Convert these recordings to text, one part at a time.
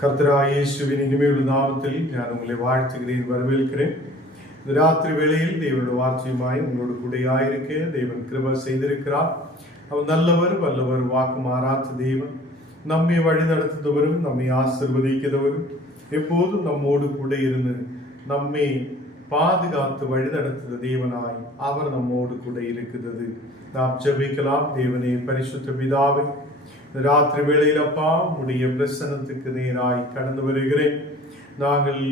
கர்த்தராகிய இயேசுவின் இனிமையுள்ள நாமத்தில் நான் உங்களை வாழ்த்துகிறேன், வரவேற்கிறேன். இந்த ராத்திரி வேளையில் தேவனுடைய வார்த்தையுமாய் உங்களோடு கூடையாயிருக்க தேவன் கிருபை செய்திருக்கிறார். அவர் நல்லவர், வல்லவர், வாக்கு மாறாத தேவன். நம்மை வழி நடத்துபவரும் நம்மை ஆசீர்வதிக்கிறவரும் எப்போதும் நம்மோடு கூட இருந்து நம்மை பாதுகாத்து வழி நடத்துகிற தேவனாய் அவர் நம்மோடு கூட இருக்கிறது. நாம் ஜெபிக்கலாம். தேவனே, பரிசுத்த பிதாவே, ராத்திரி வேளையில் அப்பா உடைய பிரசன்னத்துக்கு நேராய் கடந்து வருகிறேன். நாங்கள்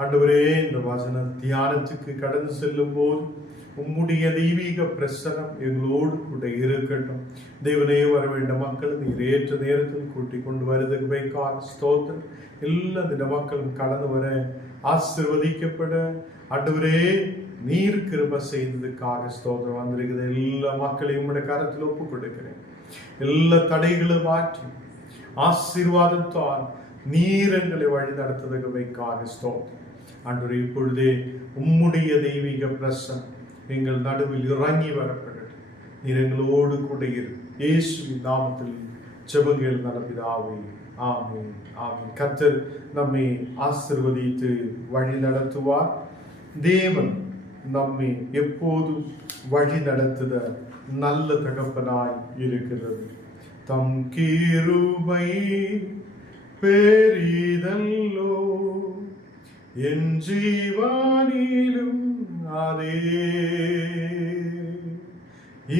ஆண்டவரே இந்த வசன தியானத்துக்கு கடந்து செல்லும் போது உம்முடைய தெய்வீக பிரசனம் எங்களோடு கூட இருக்கட்டும். தேவனே, வர வேண்ட மக்கள் நீர் ஏற்ற நேரத்தில் கூட்டிக் கொண்டு வருவதற்கு வைக்கார் ஸ்தோத்திரம். எல்லா தின மக்களும் கடந்து வர ஆசீர்வதிக்கப்பட ஆண்டவரே நீர் கிருபை செய்ததுக்காக ஸ்தோத்திரம். வந்திருக்கிற எல்லா மக்களையும் உம்முடைய கரத்தில் ஒப்புக் கொடுக்கிறேன். எல்லா தடைகளும் மாற்றி ஆசீர்வாதத்தால் நீர் எங்களை வழி நடத்துவதற்கு வைக்காக ஸ்தோத்திரம். ஆண்டவரே, இப்பொழுதே உம்முடைய தெய்வீக பிரசன்னம் எங்கள் நடுவில் இறங்கி வரப்படட்டும். நீர் எங்களோடு கூட இயேசுவின் நாமத்தில் ஜெபங்கள் நடப்பிதாவே, ஆமென், ஆமென். கர்த்தர் நம்மை ஆசீர்வதித்து வழி நடத்துவார். தேவன் நம்மை எப்போதும் வழி நடத்துத நல்ல தகப்பனாய் இருக்கிறது. தம் கிருபை பெரிதல்லோ, என் ஜீவானிலும் அதே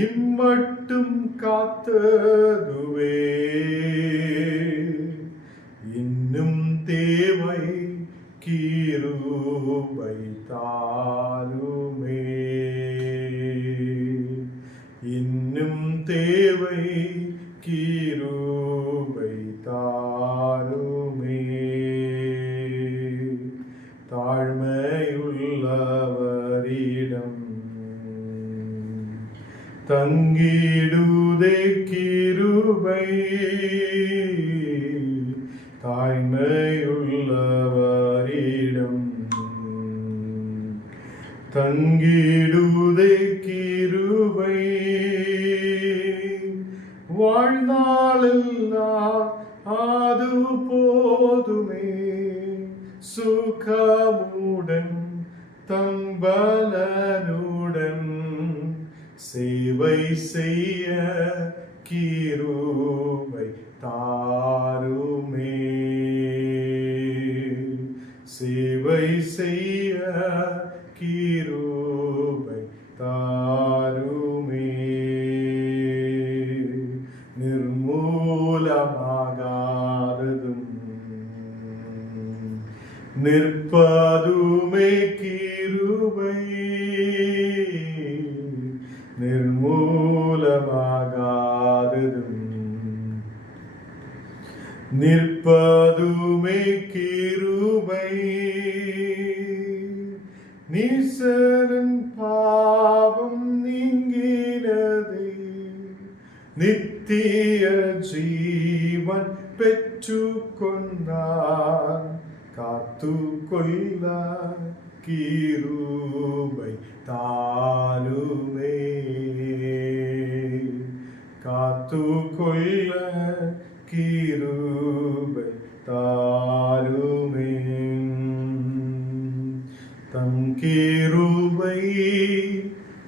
இம்மட்டும் காத்ததுவே, இன்னும் தேவை கிருபை தாருமே, இன்னும் தேவை கிருபை தாருமே. தாழ்மையுள்ளவரிடம் தங்கிடுதே கிருபை, தாழ்மையுள்ளவரிடம் தங்கிடுதே கிருபை, வாழ்நாளெல்லாம் அது போதுமே, சுகமுடன் தம்பலனுடன் சேவை செய்ய கிருபை தாருமே, சேவை செய்ய கிருபை தாருமே. நிர்மூலமாகாததும் நிற்பதுமே கிருபை, நிர்மூலமாகாததும் நிற்பதுமே கிருபை, நீசரன் பாவம் நீங்கினதே, நித்திய ஜீவன் பெற்று கொண்டார், காத்து கொள்ள கிருபை தாருமே, காத்து கொள்ள கிருபை தாருமே. தம் கிருபை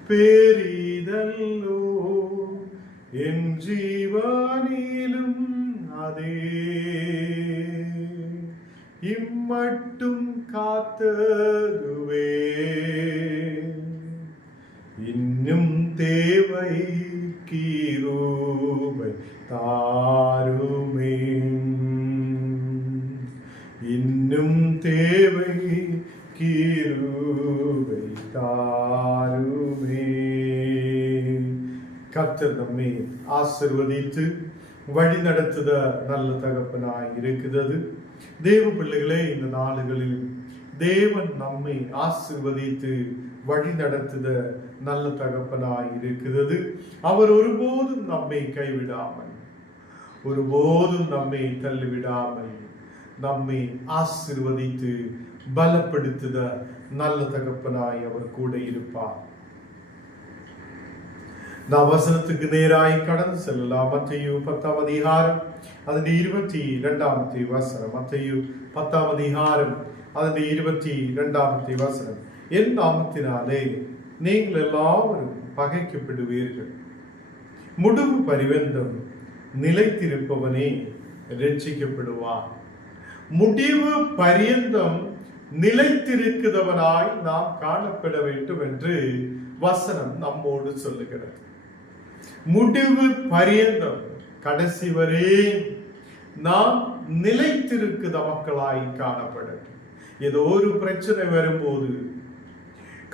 பெரிதல்லோ, என் ஜீவனிலும் அதே இம்மட்டும் காத்ததுவே, இன்னும் தேவை கிருபை தாருமே, இன்னும் தேவை கிருபை தாருமே. கர்த்தர் நம்மை ஆசீர்வதித்து வழி நடத்துத நல்ல தகப்பனாய் இருக்கிறது. தேவ பிள்ளைகளே, இந்த நாளுகளில் தேவன் நம்மை ஆசீர்வதித்து வழி நடத்துத நல்ல தகப்பனாய் இருக்கிறது. அவர் ஒருபோதும் நம்மை கைவிடாமல், ஒருபோதும் நம்மை தள்ளிவிடாமல் நம்மை ஆசீர்வதித்து பலப்படுத்துத நல்ல தகப்பனாய் அவர் கூட இருப்பார். நாம் வசனத்துக்கு நேராய் கடந்து செல்லலாம். மத்தேயு 10ஆம் அதிகாரம் அதன் 22ஆம் வசனம். மத்தேயு 10ஆம் அதிகாரம் அதன் 22ஆம் வசனம். என் நாமத்தினாலே நீங்கள் எல்லாரும் பகைக்கப்படுவீர்கள், முடிவு பரிவந்தம் நிலைத்திருப்பவனே ரட்சிக்கப்படுவார். முடிவு பரியந்தம் நிலைத்திருக்கிறவனாய் நாம் காணப்பட வேண்டும் என்று வசனம் நம்மோடு சொல்லுகிறது. முடிவு பரியந்தம், கடைசி வரை நாம் நிலைத்திருக்கிற மக்களாய் காணப்படட்டும். ஏதோ ஒரு பிரச்சனை வரும்போது,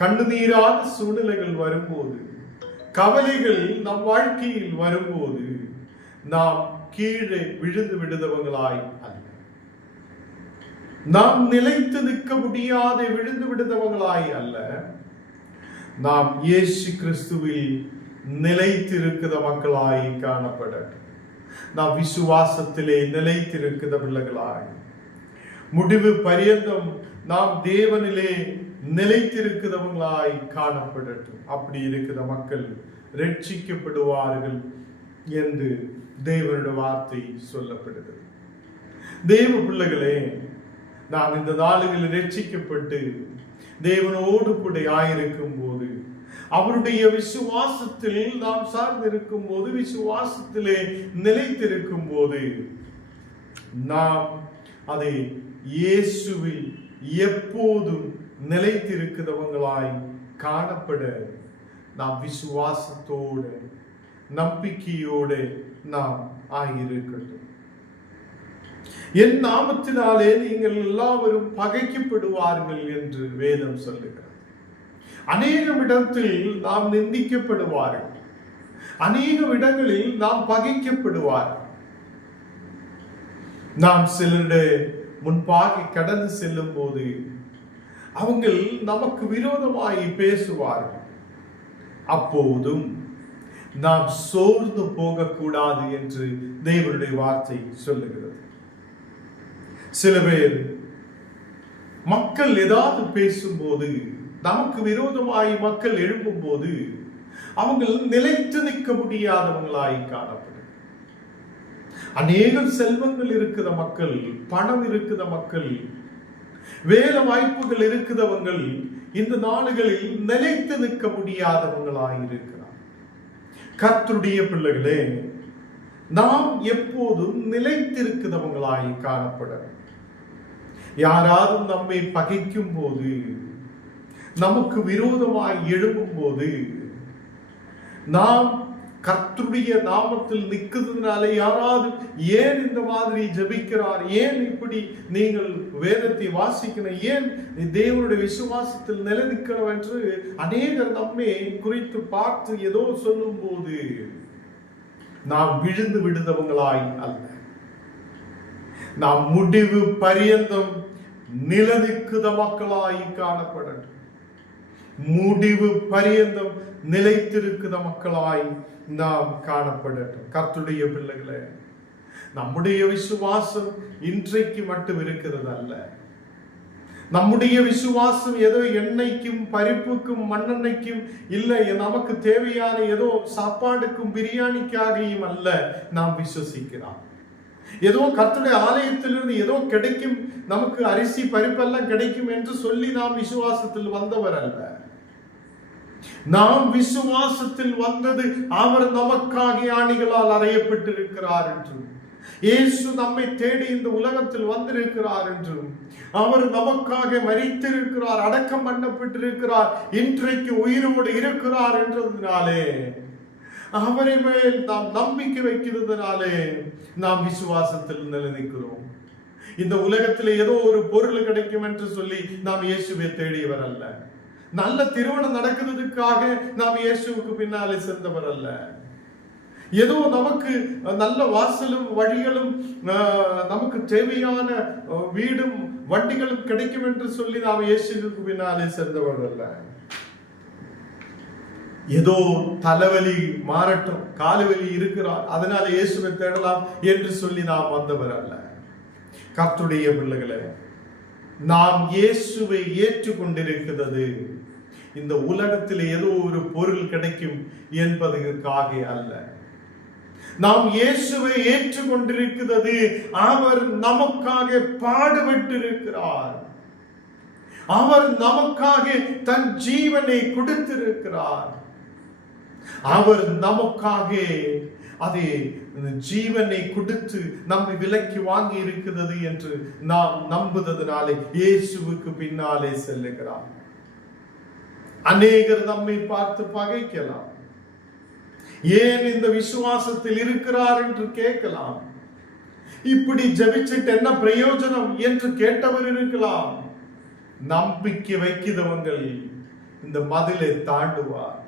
கண்ணீரான சூழ்நிலைகள் வரும்போது, கவலைகள் நம் வாழ்க்கையில் வரும்போது நாம் கீழே விழுந்து விடுதவங்களாய் அல்ல, நாம் நிலைத்து நிற்க முடியாத விழுந்து விடுதவங்களாய் அல்ல, நாம் இயேசு கிறிஸ்துவில் நிலைத்திருக்கிற மக்களாய் காணப்படட்டும். நாம் விசுவாசத்திலே நிலைத்திருக்கிற பிள்ளைகளாய், முடிவு பரியந்தம் நாம் தேவனிலே நிலைத்திருக்கிறவங்களாய் காணப்படட்டும். அப்படி இருக்கிற மக்கள் ரட்சிக்கப்படுவார்கள் என்று தேவனுடைய வார்த்தை சொல்லப்படுகிறது. தேவ பிள்ளைகளே, நாம் இந்த நாளுகளில் ரட்சிக்கப்பட்டு தேவனோடு கூட ஆயிருக்கும் போது, அவருடைய விசுவாசத்தில் நாம் சார்ந்திருக்கும் போது, விசுவாசத்திலே நிலைத்திருக்கும் போது, நாம் அதை இயேசுவில் எப்போதும் நிலைத்திருக்கிறவங்களாய் காணப்பட நாம் விசுவாசத்தோடு நம்பிக்கையோடு நாம் ஆகியிருக்கட்டும். என் நாமத்தினாலே நீங்கள் எல்லாவரும் பகைக்கப்படுவார்கள் என்று வேதம் சொல்லுகிறது. அநேக இடத்தில் நாம் நிந்திக்கப்படுவார்கள், அநேக இடங்களில் நாம் பகைக்கப்படுவார்கள். நாம் சிலருடைய முன்பாக கடந்து செல்லும் போது அவங்க நமக்கு விரோதமாய் பேசுவார்கள். அப்போதும் நாம் சோர்ந்து போகக்கூடாது என்று தேவனுடைய வார்த்தை சொல்லுகிறது. சில பேர் மக்கள் ஏதாவது பேசும்போது, நமக்கு விரோதமாய் மக்கள் எழும்பும் போது அவங்க நிலைத்து நிற்க முடியாதவங்களாய் காணப்படும். அநேக செல்வங்கள் இருக்கிற மக்கள், பணம் இருக்கிற மக்கள், வேலை வாய்ப்புகள் இருக்கிறவங்கள் இந்த நாடுகளில் நிலைத்து நிற்க முடியாதவங்களாய் இருக்கிறார். கர்த்தருடைய பிள்ளைகளே, நாம் எப்போதும் நிலைத்திருக்கிறவங்களாய் காணப்பட, யாராவது நம்மை பகைக்கும் போது, நமக்கு விரோதமாய் எழும்பும் போது, நாம் கர்த்தருடைய நாமத்தில் நிற்கிறதுனால யாராவது ஏன் இந்த மாதிரி ஜெபிக்கிறார், ஏன் இப்படி நீங்கள் வேதத்தை வாசிக்கணும், ஏன் தேவனுடைய விசுவாசத்தில் நிலைநிற்கணும் என்று அநேகர் நம்மை குறித்து பார்த்து ஏதோ சொல்லும் போது நாம் விழுந்து விடுதவங்களாய் அல்ல, நாம் முடிவு பரியந்தம் நிலைநிற்கிற மக்களாய் காணப்படட்டும். முடிவு பரியந்தம் நிலைத்திருக்கிற மக்களாய் நாம் காணப்படட்டும். கர்த்தருடைய பிள்ளைகளே, நம்முடைய விசுவாசம் இன்றைக்கு மட்டும் இருக்கிறது அல்ல. நம்முடைய விசுவாசம் ஏதோ எண்ணெய்க்கும் பருப்புக்கும் மண்ணெண்ணெய்க்கும் இல்லை, நமக்கு தேவையான ஏதோ சாப்பாடுக்கும் பிரியாணிக்காகவும் அல்ல நாம் விசுவசிக்கிறோம். ஏதோ கர்த்தருடைய ஆலயத்திலிருந்து ஏதோ கிடைக்கும், நமக்கு அரிசி பருப்பெல்லாம் கிடைக்கும் என்று சொல்லி நாம் விசுவாசத்தில் வந்தவர் அல்ல. நாம் விசுவாசத்தில் வந்தது அவர் நமக்காக ஆணிகளால் அறையப்பட்டிருக்கிறார் என்றும், இயேசு நம்மை தேடி இந்த உலகத்தில் வந்திருக்கிறார் என்றும், அவர் நமக்காக மரித்திருக்கிறார், அடக்கம் பண்ணப்பட்டிருக்கிறார், இன்றைக்கு உயிரோடு இருக்கிறார் என்றதுனாலே, அவரை மேல் நாம் நம்பிக்கை வைக்கிறதுனாலே நாம் விசுவாசத்தில் நிலைநிற்கிறோம். இந்த உலகத்தில் ஏதோ ஒரு பொருள் கிடைக்கும் என்று சொல்லி நாம் இயேசுவை தேடியவர் அல்ல. நல்ல திருமணம் நடக்கிறதுக்காக நாம் இயேசுவுக்கு பின்னாலே சென்றவர் அல்ல. ஏதோ நமக்கு நல்ல வாசலும் வழிகளும் நமக்கு தேவையான வீடும் வண்டிகளும் கிடைக்கும் என்று சொல்லி நாம் இயேசுவுக்கு பின்னாலே சென்றவர் அல்ல. ஏதோ தலைவலி மாறட்டும், காலுவலி இருக்கிறார், அதனால இயேசுவை தேடலாம் என்று சொல்லி நாம் வந்தவர் அல்ல. கர்த்தருடைய பிள்ளைகளே, நாம் இயேசுவை ஏற்றுக்கொண்டிருக்கிறது, இந்த உலகத்தில் ஏதோ ஒரு பொருள் கிடைக்கும் என்பதற்காக அல்ல. நாம் இயேசுவை ஏற்றுக்கொண்டிருக்கிறது அவர் நமக்காக பாடுபட்டிருக்கிறார், அவர் நமக்காக தன் ஜீவனை கொடுத்திருக்கிறார், அவர் நமக்காக அதே ஜீவனை கொடுத்து நம்மை விலக்கி வாங்கி இருக்கிறது என்று நாம் நம்புவதனாலே இயேசுவுக்கு பின்னாலே செல்லுகிறார். அநேகர் நம்மை பார்த்து பகைக்கலாம், ஏன் இந்த விசுவாசத்தில் இருக்கிறார் என்று கேட்கலாம். இப்படி ஜெபிச்சிட்டு என்ன பிரயோஜனம் என்று கேட்டவர் இருக்கலாம். நம்பிக்கை வைக்கிறவங்கள் இந்த மதிலை தாண்டுவார்,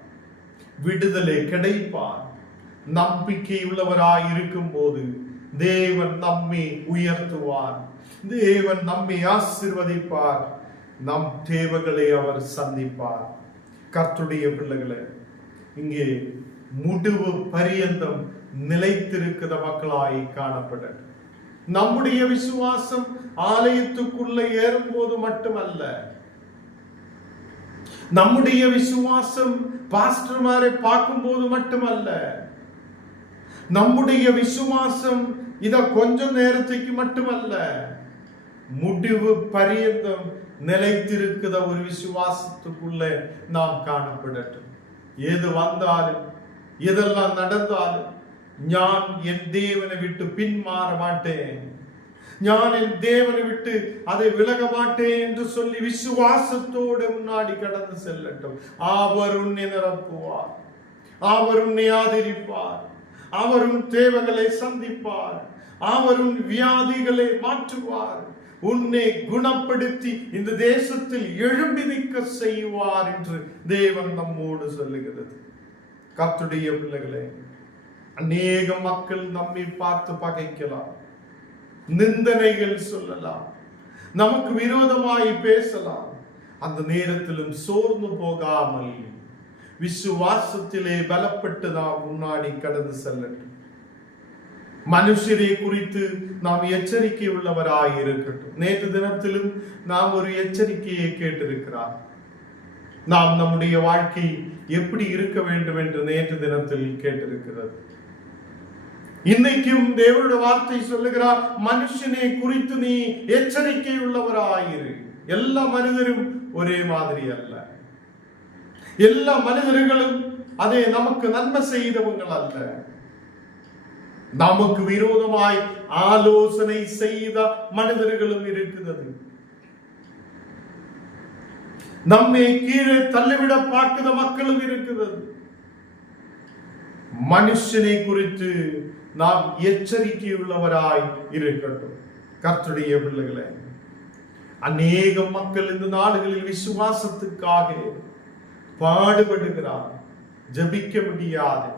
விடுதலை கிடைப்பார். நம்பிக்கை உள்ளவராய் இருக்கும் போது தேவன் நம்மை உயர்த்துவார், தேவன் நம்மை ஆசீர்வதிப்பார், நம் தேவைகளை அவர் சந்திப்பார். கர்த்தருடைய பிள்ளைகளே, இங்கே முடிவு பரியந்தம் நிலைத்திருக்கிற மக்களாய் காணப்பட நம்முடைய விசுவாசம் ஆலயத்துக்குள்ள ஏறும்போது மட்டுமல்ல, நம்முடைய விசுவாசம் பாஸ்டர்மாரை பார்க்கும்போது மட்டுமல்ல, நம்முடைய விசுவாசம் இத கொஞ்ச நேரத்துக்கு மட்டுமல்ல, முடிவு பரியந்தம் நிலைத்திருக்கிற ஒரு விசுவாசத்துக்குள்ள நாம் காணப்படட்டும். எது வந்தாலும் எதெல்லாம் நடந்தாலும் நான் என் தேவனை விட்டு பின்மாற மாட்டேன், நான் என் தேவனை விட்டு அதை விலக மாட்டேன் என்று சொல்லி விசுவாசத்தோடு முன்னாடி கடந்து செல்லட்டும். அவர் உன்னை நிரப்புவார், அவர் உன்னை ஆதரிப்பார், அவர் உன் தேவைகளை சந்திப்பார், அவர் உன் வியாதிகளை மாற்றுவார், உன்னை குணப்படுத்தி இந்த தேசத்தில் எழும்பி நிற்க செய்வார் என்று தேவன் நம்மோடு சொல்லுகிறது. கர்த்தருடைய பிள்ளைகளே, அநேக மக்கள் நம்மை பார்த்து பகைக்கலாம், நிந்தனைகள் சொல்லலாம், நமக்கு விரோதமாய் பேசலாம். அந்த நேரத்திலும் சோர்ந்து போகாமல் விசுவாசத்திலே பலப்பட்டு நாம் முன்னாடி கடந்து செல்லட்டும். மனுஷரை குறித்து நாம் எச்சரிக்கை உள்ளவராய் இருக்கட்டும். நேற்று தினத்திலும் நாம் ஒரு எச்சரிக்கையை கேட்டிருக்கிறார். நாம் நம்முடைய வாழ்க்கை எப்படி இருக்க வேண்டும் என்று நேற்று தினத்தில் கேட்டிருக்கிறது. இன்னைக்கும் தேவனுடைய வார்த்தை சொல்லுகிறார், மனுஷனை குறித்து நீ எச்சரிக்கை உள்ளவராயிரு. எல்லா மனிதரும் ஒரே மாதிரி அல்ல, எல்லா மனிதர்களும் அதை நமக்கு நன்மை செய்தவங்கள் அல்ல. நமக்கு விரோதமாய் ஆலோசனை செய்த மனிதர்களும் இருக்கிறது, நம்மை கீழே தள்ளிவிட பார்க்கிற மக்களும் இருக்கிறது. மனுஷனை குறித்து நாம் எச்சரிக்கை உள்ளவராய் இருக்கட்டும். கர்த்தருடைய பிள்ளைகளே, அநேக மக்கள் இந்த நாடுகளில் விசுவாசத்துக்காக பாடுபடுகிறார், ஜபிக்க முடியாது,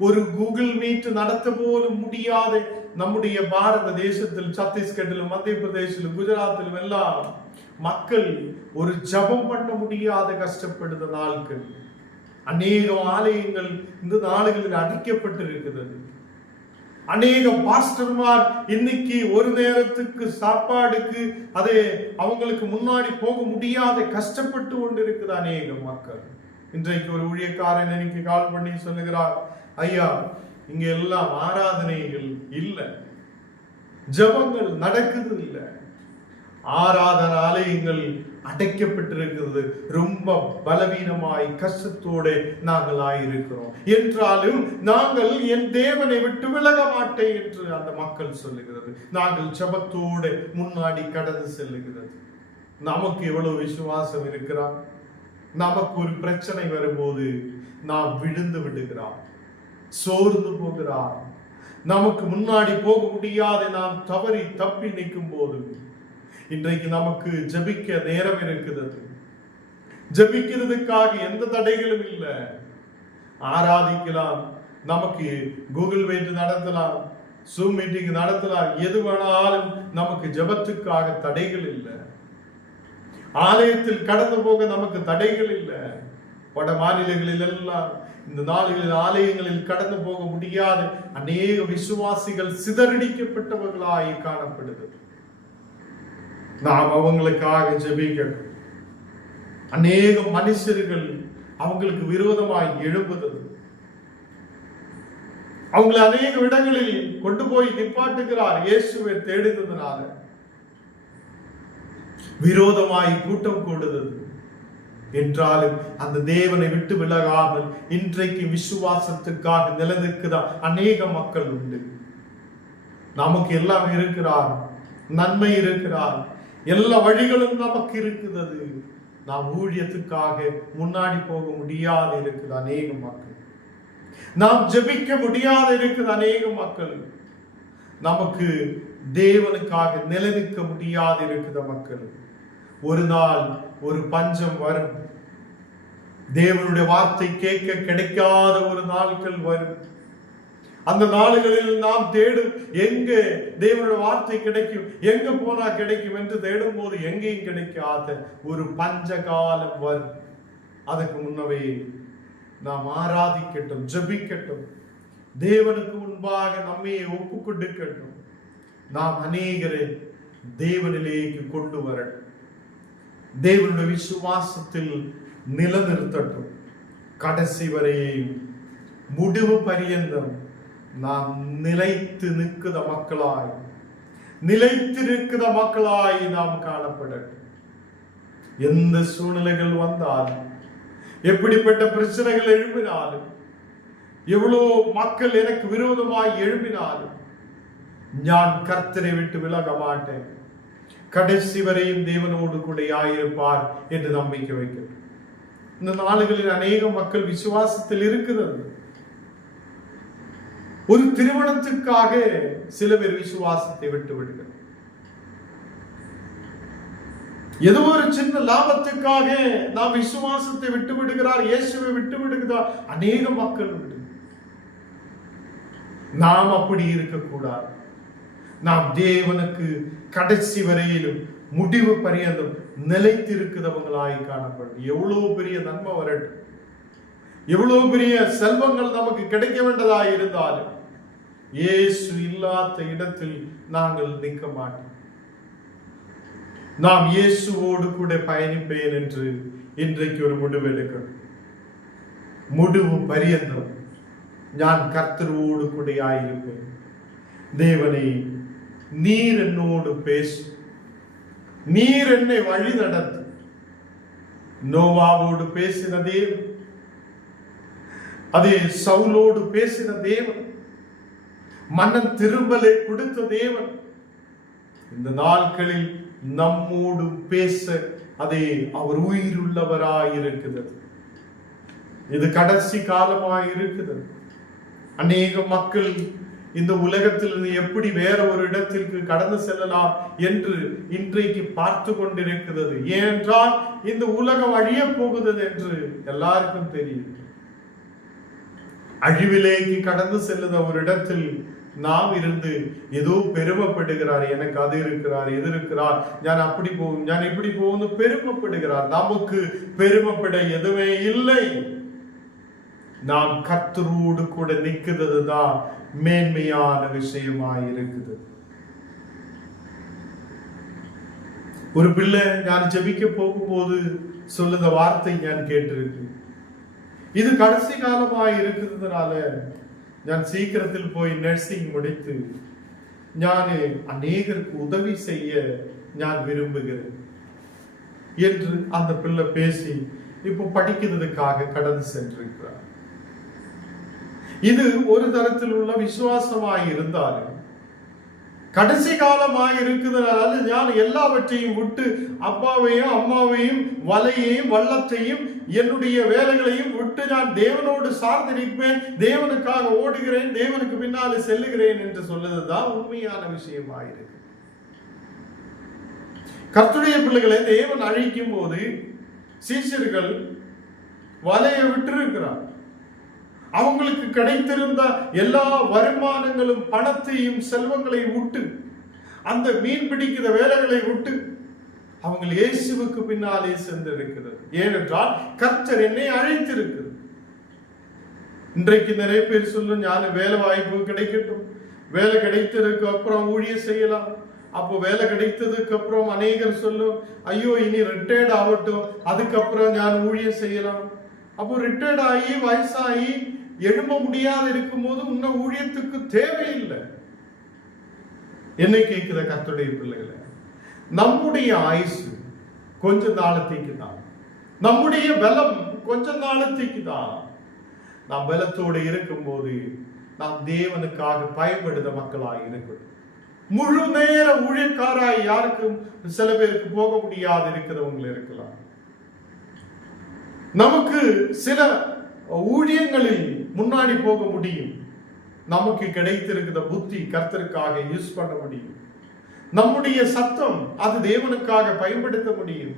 ஒரு கூகுள் மீட் நடத்த போலும் முடியாத நம்முடைய பாரத தேசத்தில் சத்தீஸ்கட்டிலும் மத்திய பிரதேசிலும் குஜராத்திலும் எல்லாம் மக்கள் ஒரு ஜபம் பண்ண முடியாத கஷ்டப்படுத நாட்கள். அநேக ஆலயங்கள் இந்த நாடுகளில் அடைக்கப்பட்டிருக்கிறது. அநேக பாஸ்டர்மார் இன்னைக்கு ஒரு நேரத்துக்கு சாப்பாடுக்கு அதே அவங்களுக்கு முன்னாடி போக முடியாத கஷ்டப்பட்டு கொண்டிருக்குது அநேக மக்கள். இன்றைக்கு ஒரு ஊழியக்காரன் எனக்கு கால் பண்ணி சொல்லுகிறார், ஐயா இங்க எல்லாம் ஆராதனைகள் இல்லை, ஜபங்கள் நடக்குது இல்லை, ஆராதனை ஆலயங்கள் அடைக்கப்பட்டிருக்கிறது, ரொம்ப பலவீனமாய் கஷ்டத்தோடு நாங்கள் ஆயிருக்கிறோம், என்றாலும் நாங்கள் என் தேவனை விட்டு விலக மாட்டேன் என்று அந்த மக்கள் சொல்லுகிறது. நாங்கள் ஜபத்தோடு முன்னாடி கடந்து செல்லுகிறது. நமக்கு எவ்வளவு விசுவாசம் இருக்கிறார். நமக்கு ஒரு பிரச்சனை வரும்போது நாம் விழுந்து விடுகிறோம், சோர்ந்து போகிறார். நமக்கு முன்னாடி போக முடியாத நாம் தவறி தப்பி நிற்கும் போது இன்றைக்கு நமக்கு ஜபிக்க நேரம் இருக்கிறது. ஜபிக்கிறதுக்காக எந்த தடைகளும் இல்லை. ஆராதிக்கலாம், நமக்கு கூகுள் மீட் நடத்தலாம், ஜூம் மீட்டிங் நடத்தலாம், எது வேணாலும் நமக்கு ஜபத்துக்காக தடைகள் இல்லை. ஆலயத்தில் கடந்து போக நமக்கு தடைகள் இல்லை. வட மாநிலங்களில் எல்லாம் இந்த நாடுகளில் ஆலயங்களில் கடந்து போக முடியாத அநேக விசுவாசிகள் சிதறடிக்கப்பட்டவர்களாய் காணப்படுகிறது. நாம் அவங்களுக்காக ஜெபிக்கணும். அநேக மனுஷர்கள் அவங்களுக்கு விரோதமாய் எழும்புகிறது. அவங்களை அநேக இடங்களில் கொண்டு போய் நிப்பாட்டுகிறார். இயேசுவை தேடினதுனால விரோதமாய் கூட்டம் கூடுகிறது. என்றாலும் அந்த தேவனை விட்டு விலகாமல் இன்றைக்கு விசுவாசத்துக்காக நிலநிற்கிற அநேக மக்கள் உண்டு. நமக்கு எல்லாம் இருக்கிறார், நன்மை இருக்கிறார், எல்லா வழிகளும் நமக்கு இருக்கிறது. நாம் ஊழியத்துக்காக முன்னாடி போக முடியாது இருக்குது அநேக மக்கள். நாம் ஜெபிக்க முடியாது இருக்குது அநேக மக்கள். நமக்கு தேவனுக்காக நிலநிற்க முடியாது இருக்கிற மக்கள். ஒரு நாள் ஒரு பஞ்சம் வரும். தேவனுடைய வார்த்தை கேட்க கிடைக்காத ஒரு நாட்கள் வரும். அந்த நாடுகளில் நாம் தேடும் எங்க தேவனுடைய வார்த்தை கிடைக்கும், எங்க போனா கிடைக்கும் என்று தேடும் போது எங்கேயும் கிடைக்காத ஒரு பஞ்ச காலம் வரும். அதுக்கு முன்னவே நாம் ஆராதிக்கட்டும், ஜெபிக்கட்டும், தேவனுக்கு முன்பாக நம்மையே ஒப்பு கொடுக்கட்டும். நாம் அநேகரை தேவனிலேக்கு கொண்டு வரட்டும். தேவனுடைய விசுவாசத்தில் நிலநிறுத்தட்டும். கடைசி வரையும் முடிவு பரியந்தம் நாம் நிலைத்து நிற்கிற மக்களாய், நிலைத்து நிற்கிற மக்களாய் நாம் காணப்படட்டும். எந்த சூழ்நிலைகள் வந்தாலும், எப்படிப்பட்ட பிரச்சனைகள் எழுப்பினாலும், எவ்வளோ மக்கள் எனக்கு விரோதமாய் எழுப்பினாலும் நான் கர்த்தரை விட்டு விலக மாட்டேன். கடைசி வரையும் தேவனோடு கூட ஆயிருப்பார் என்று நம்பிக்கை வைக்கிறேன். இந்த நாடுகளில் அநேக மக்கள் விசுவாசத்தில் இருக்கிறது. ஒரு திருமணத்துக்காக சில பேர் விசுவாசத்தை விட்டு விடுகிறார். ஏதோ ஒரு சின்ன லாபத்துக்காக நாம் விசுவாசத்தை விட்டு விடுகிறார், இயேசுவை விட்டு விடுகிறார் அநேக மக்கள் உண்டு. நாம் அப்படி இருக்கக்கூடாது. நாம் தேவனுக்கு கடைசி வரையிலும் முடிவு பரியந்தம் நிலைத்திருக்கிறவங்களாய் காணப்படும். எவ்வளவு பெரிய நன்மை வரட்டும், எவ்வளவு பெரிய செல்வங்கள் நமக்கு கிடைக்க வேண்டதாய் இருந்தாலும் இயேசு இல்லாத இடத்தில் நாங்கள் நிற்க மாட்டோம். நாம் இயேசுவோடு கூட பயணிப்பேன் என்று இன்றைக்கு ஒரு முடிவு எடுக்கணும். முடிவு பரியந்தம் நான் கர்த்தரோடு கூட ஆயிருப்பேன். தேவனை, நீர் என்னோடு பேசு, நீர் என்னை வழி நடத்து. நோவாவோடு பேசின தேவன், அதே சவுலோடு பேசின தேவன், மன்னன் திரும்பலை கொடுத்த தேவன் இந்த நாட்களில் நம்மோடு பேச அதே அவர் உயிருள்ளவராய் இருக்கிறது. இது கடைசி காலமாய் இருக்கிறது. அநேக மக்கள் இந்த உலகத்தில் எப்படி வேற ஒரு இடத்திற்கு கடந்து செல்லலாம் என்று இன்றைக்கு பார்த்து கொண்டிருக்கிறது. ஏனென்றால் இந்த உலகம் அழிய போகுது என்று எல்லாருக்கும் தெரியும். அழிவிலேக்கு கடந்து செல்லுத ஒரு இடத்தில் நாம் இருந்து ஏதோ பெருமைப்படுகிறார், எனக்கு அது இருக்கிறார், இது இருக்கிறார், நான் அப்படி போகும், நான் இப்படி போகும் பெருமைப்படுகிறார். நமக்கு பெருமைப்பட எதுவுமே இல்லை. நாம் கர்த்தரோடு கூட நிற்கிறது தான் மேன்மையான விஷயமாய் இருக்குது. ஒரு பிள்ளை நான் ஜெபிக்க போகும்போது சொல்லுத வார்த்தை நான் கேட்டிருக்கு. இது கடைசி காலமாய் இருக்கிறதுனால நான் சீக்கிரத்தில் போய் நர்சிங் முடித்து நான் அநேகருக்கு உதவி செய்ய நான் விரும்புகிறேன் என்று அந்த பிள்ளை பேசி இப்போ படிக்கிறதுக்காக கடந்து சென்றிருக்கிறார். இது ஒரு தரத்தில் உள்ள விசுவாசமாய் இருந்தாலும் கடைசி காலமாக இருக்கிறதுனால நான் எல்லாவற்றையும் விட்டு அப்பாவையும் அம்மாவையும் வலையையும் வள்ளத்தையும் என்னுடைய வேலைகளையும் விட்டு நான் தேவனோடு சார்ந்து நிற்பேன், தேவனுக்காக ஓடுகிறேன், தேவனுக்கு பின்னாலே செல்லுகிறேன் என்று சொல்லுவதுதான் உண்மையான விஷயமாயிருக்கு. கர்த்தருடைய பிள்ளைகளை தேவன் அழைக்கும் போது சீஷர்கள் வலையை விட்டு இருக்கிறார். அவங்களுக்கு கிடைத்திருந்த எல்லா வருமானங்களும் பணத்தையும் செல்வங்களை விட்டு அந்த மீன் பிடிக்கிற வேலைகளை விட்டு அவங்க இயேசுவுக்கு பின்னாலே சென்றிருக்கிறது. ஏனென்றால் கர்த்தர் என்னை அழைத்திருக்கிறது. இன்றைக்கு நிறைய பேர் சொல்லும், ஞான வேலை வாய்ப்பு கிடைக்கட்டும், வேலை கிடைத்திருக்கு அப்புறம் ஊழியம் செய்யலாம், அப்போ வேலை கிடைத்ததுக்கு அப்புறம் அநேகர் சொல்லும், ஐயோ இனி ரிட்டையர்ட் ஆகட்டும், அதுக்கப்புறம் நான் ஊழியம் செய்யலாம். அப்போ ரிட்டையர்ட் ஆகி வயசாகி எழும்ப முடியாது இருக்கும் போது இன்னும் ஊழியத்துக்கு தேவையில்லை. என்னை கேட்குற கர்த்தருடைய பிள்ளைகளை, நம்முடைய ஆயுசு கொஞ்ச நாளத்தைக்கு தான், நம்முடைய பலம் கொஞ்ச நாளத்தைக்கு தான். நாம் பலத்தோடு இருக்கும் போது நாம் தேவனுக்காக பயப்படுத்த மக்களாக இருக்கணும். முழு நேர ஊழியக்காராய் யாருக்கும் சில பேருக்கு போக முடியாது இருக்கிறவங்க இருக்கலாம். நமக்கு சில ஊழியங்களில் முன்னாடி போக முடியும். நமக்கு கிடைத்திருக்கிற புத்தி கர்த்தருக்காக யூஸ் பண்ண முடியும். நம்முடைய சத்தம் அது தேவனுக்காக பயன்படுத்த முடியும்.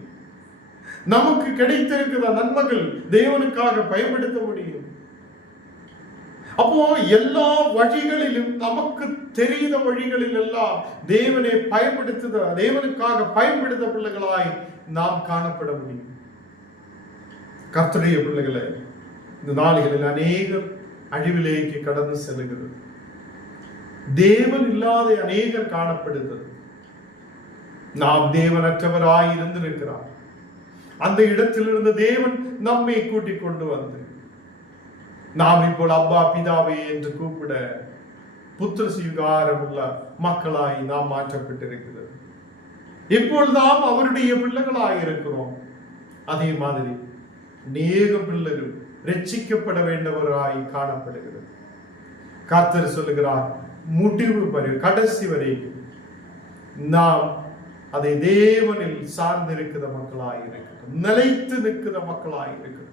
நமக்கு கிடைத்திருக்கிற நன்மைகள் தேவனுக்காக பயன்படுத்த முடியும். அப்போ எல்லா வழிகளிலும், நமக்கு தெரிந்த வழிகளில் எல்லாம் தேவனை பயன்படுத்துத, தேவனுக்காக பயன்படுத்த பிள்ளைகளாய் நாம் காணப்பட முடியும். கர்த்தருடைய பிள்ளைகளை, இந்த நாளிகளில் அநேகர் அழிவிலேக்கு கடந்து செல்கிறது. தேவன் இல்லாத அநேகர் காணப்படுகிறது. நாம் தேவனற்றவராய் இருந்திருக்கிறார். அந்த இடத்திலிருந்து தேவன் நம்மை கூட்டிக் கொண்டு வந்து நாம் இப்போது அப்பா பிதாவே என்று கூப்பிட புத்திர சுவீகாரம் உள்ள மக்களாய் நாம் மாற்றப்பட்டிருக்கிறது. இப்பொழுதாம் அவருடைய பிள்ளைகளாய் இருக்கிறோம். அதே மாதிரி அநேக பிள்ளைகள் ரட்சிக்கப்பட வேண்டவராய் காணப்படுகிறது. கர்த்தர் சொல்லுகிறார், முடிவு வரை, கடைசி வரைக்கும் நாம் அதை தேவனில் சார்ந்திருக்கிற மக்களாய் இருக்கிறோம், நிலைத்து நிற்கிற மக்களாய் இருக்கிறோம்.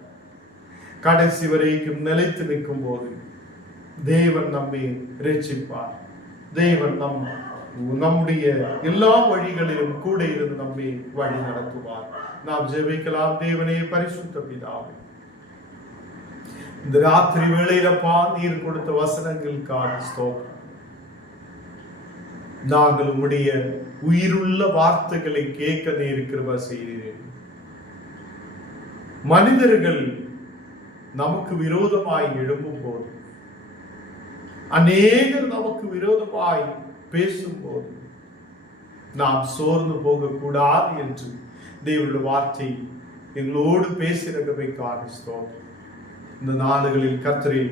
கடைசி வரைக்கும் நிலைத்து நிற்கும் போது தேவன் நம்மை ரட்சிப்பார். தேவன் நம்முடைய எல்லா வழிகளிலும் கூட இருந்து நம்மை வழி நடத்துவார். நாம் ஜெபிக்கலாம். தேவனே, பரிசுத்த பிதாவே, இந்த ராத்திரி வேளையிலப்பா நீர் கொடுத்த வசனங்களுக்காக ஸ்தோத்திரம். நாங்கள் உம்முடைய உயிருள்ள வார்த்தைகளை கேட்க நீர் கிருபை செய்கிறேன். மனிதர்கள் நமக்கு விரோதமாய் எழும்பும் போது, அநேகர் நமக்கு விரோதமாய் பேசும்போது நாம் சோர்ந்து போகக்கூடாது என்று தேவனுடைய வார்த்தை எங்களோடு பேசுகிறவைக்காக ஸ்தோத்திரம். இந்த நாடுகளில் கர்த்தரே,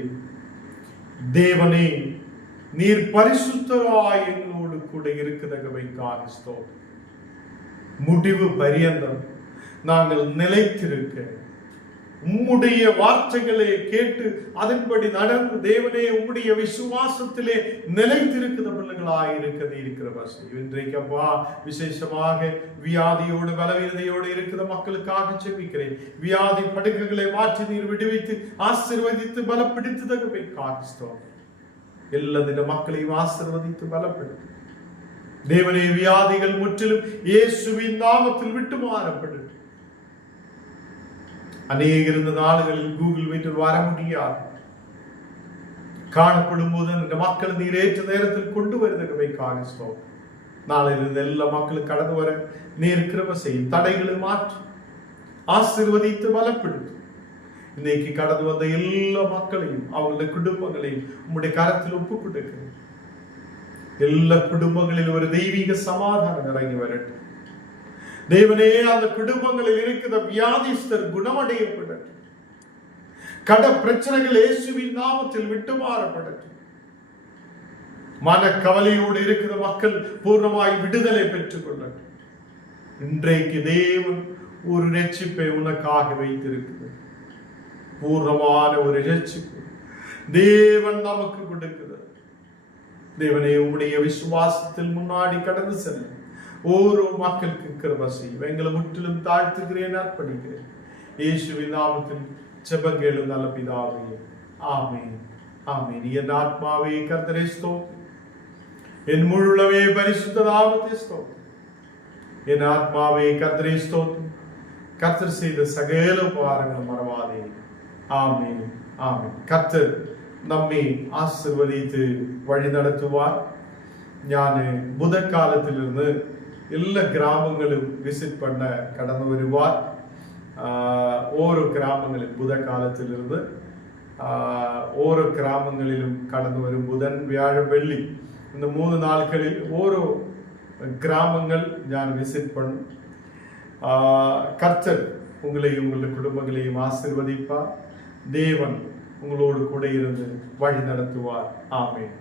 தேவனே, நீர் பரிசுத்தராய் எங்களோடு கூட இருக்கிறவைக்காக ஸ்தோத்திரம். முடிவு பரியந்தம் நாங்கள் நிலைத்திருக்க உம்முடைய வார்த்தைகளை கேட்டு அதன்படி நடந்து தேவனே உம்முடைய விசுவாசத்திலே நிலைத்திருக்கிற பிள்ளைகளாய் இருக்கிற வசதி. இன்றைக்கு அப்பா விசேஷமாக வியாதியோடு பலவீனதையோடு இருக்கிற மக்களுக்காக செபிக்கிறேன். வியாதி படுக்கைகளை மாற்றி நீர் விடுவித்து ஆசீர்வதித்து பலப்படுத்துதற்காக ஸ்தோத்திரம். எல்லா மக்களையும் ஆசீர்வதித்து பலப்படுத்து தேவனே. வியாதிகள் முற்றிலும் இயேசுவின் நாமத்தில் விட்டு மாறப்படும். அநேகர் இந்த நாடுகளில் கூகுள் மீட்டில் வர முடியாது காணப்படும் போது அந்த மக்கள் நீர் ஏற்ற நேரத்தில் கொண்டு வருவதற்காக ஸ்தோத்திரம். நாளையிலிருந்து எல்லா மக்களும் கடந்து வர நீர் கிருபை செய்யும். தடைகளை மாற்றி ஆசீர்வதித்து பலப்படுத்தும். இன்னைக்கு கடந்து வந்த எல்லா மக்களையும் அவங்களுடைய குடும்பங்களையும் உம்முடைய கரத்தில் ஒப்பு கொடுக்கிறேன். எல்லா குடும்பங்களிலும் ஒரு தெய்வீக சமாதானம் இறங்கி வரட்டும். தேவனே, அந்த குடும்பங்களில் இருக்கிற வியாதிஸ்தர் குணமடையப்படட்டும். கட பிரச்சனைகள் இயேசுவின் நாமத்தில் விட்டு மாறப்படட்டும். மன கவலையோடு இருக்கிற மக்கள் பூர்ணமாய் விடுதலை பெற்றுக் கொள்ளட்டும். இன்றைக்கு தேவன் ஒரு ரட்சிப்பை உனக்காக வைத்திருக்கிறது. பூர்ணமான ஒரு ரட்சிப்பு தேவன் நமக்கு கொடுக்கிறது. தேவனே, உம்முடைய விசுவாசத்தில் முன்னாடி கடந்து செல்ல ஓரோ மக்களுக்கு கிருபை செய்யும். எங்களை முற்றிலும் தாழ்த்துகிறேன், அர்ப்பணிக்கிறேன். இயேசுவின் நாமத்தில் ஜெபங்களும் நல்ல பிதாவே, ஆமென், ஆமென். என் ஆத்மாவே கர்த்தரை ஸ்தோத்திரம், என் முழுவே பரிசுத்த நாமத்தை ஸ்தோத்திரம். என் ஆத்மாவே கர்த்தரை ஸ்தோத்திரம். கர்த்தர் செய்த சகல உபகாரங்கள் மறவாதே. ஆமென், ஆமென். கர்த்தர் நம்மை ஆசீர்வதித்து வழி நடத்துவார். ഞാൻ ബുധക്കാലത്തിലിരുന്ന് എല്ലാ ഗ്രാമങ്ങളും വിസിറ്റ് പണ്ണ കടന്നു വരുവാൻ ഓരോ ഗ്രാമങ്ങളിൽ ബുധക്കാലത്തിലിരുന്ന് ഓരോ ഗ്രാമങ്ങളിലും കടന്നു വരും. ബുധൻ, വ്യാഴം, വെള്ളി എന്ന 3 നാളുകളിൽ ഓരോ கிராமங்கள் ஞான் விசிட் பண்ணும். கர்த்தர் உங்களையும் உங்களுடைய குடும்பங்களையும் ஆசீர்வதிப்பார். தேவன் உங்களோடு கூட இருந்து வழி நடத்துவார். ஆமென்.